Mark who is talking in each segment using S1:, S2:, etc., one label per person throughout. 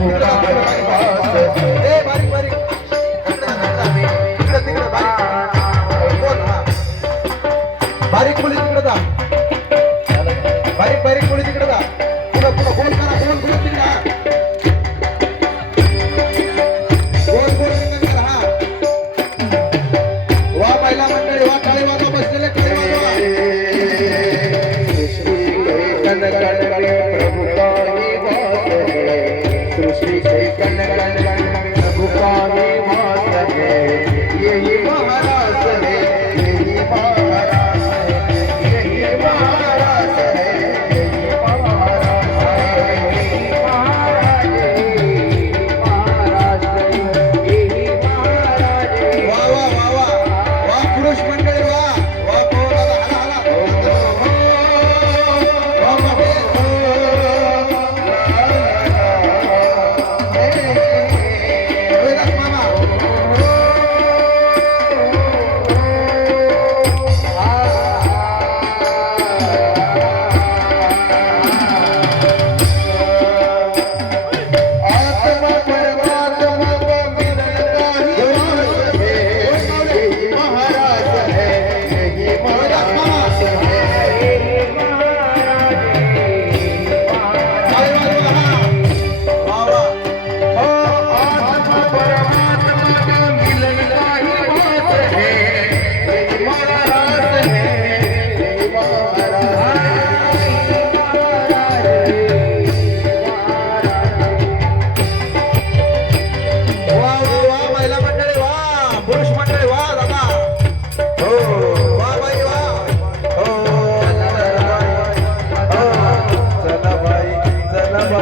S1: ভোটা यही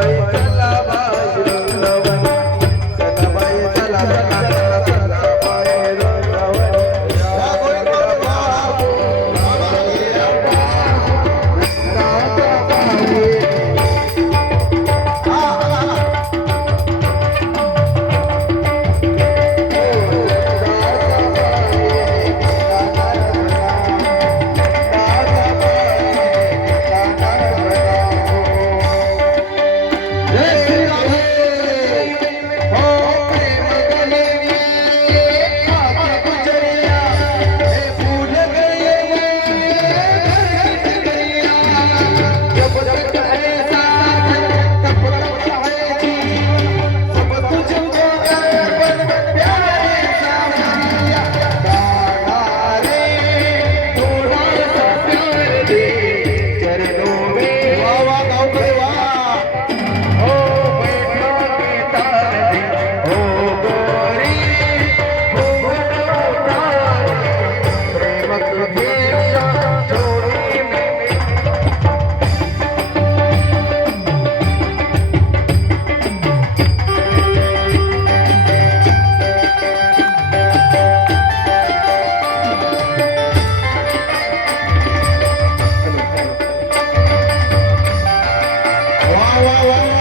S1: পায় வா வா